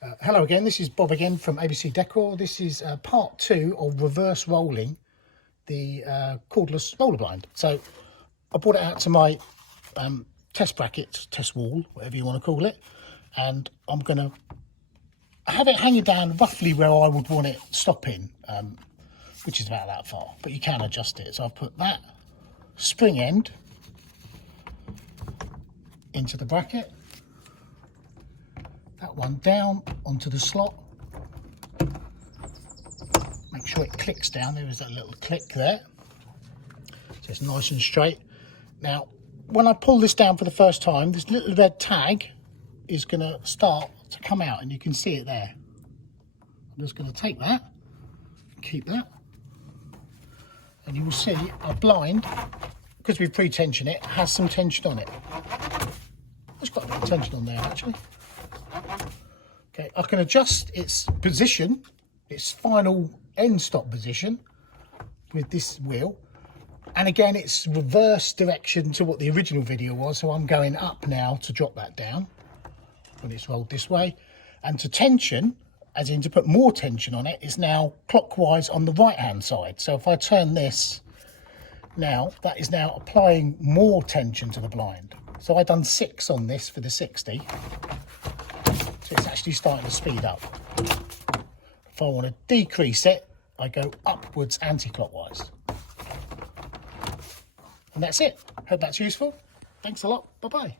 Hello again, this is Bob again from ABC Decor. This is part 2 of reverse rolling the cordless roller blind. So I brought it out to my test bracket, test wall, whatever you want to call it, and I'm going to have it hanging down roughly where I would want it stopping, which is about that far, but you can adjust it. So I've put that spring end into the bracket, that one down onto the slot. Make sure it clicks down. There is that little click there, so it's nice and straight. Now when I pull this down for the first time, this little red tag is going to start to come out, and you can see it there. I'm just going to take that, keep that, and you will see our blind, because we've pre-tensioned it, has some tension on it. It's got a bit of tension on there actually. Okay, I can adjust its position, its final end stop position with this wheel, and again it's reverse direction to what the original video was, so I'm going up now to drop that down when it's rolled this way, and to tension, as in to put more tension on it, is now clockwise on the right hand side. So if I turn this now, that is now applying more tension to the blind. So I've done 6 on this for the 60. So it's actually starting to speed up. If I want to decrease it, I go upwards anti-clockwise. And that's it. Hope that's useful. Thanks a lot. Bye-bye.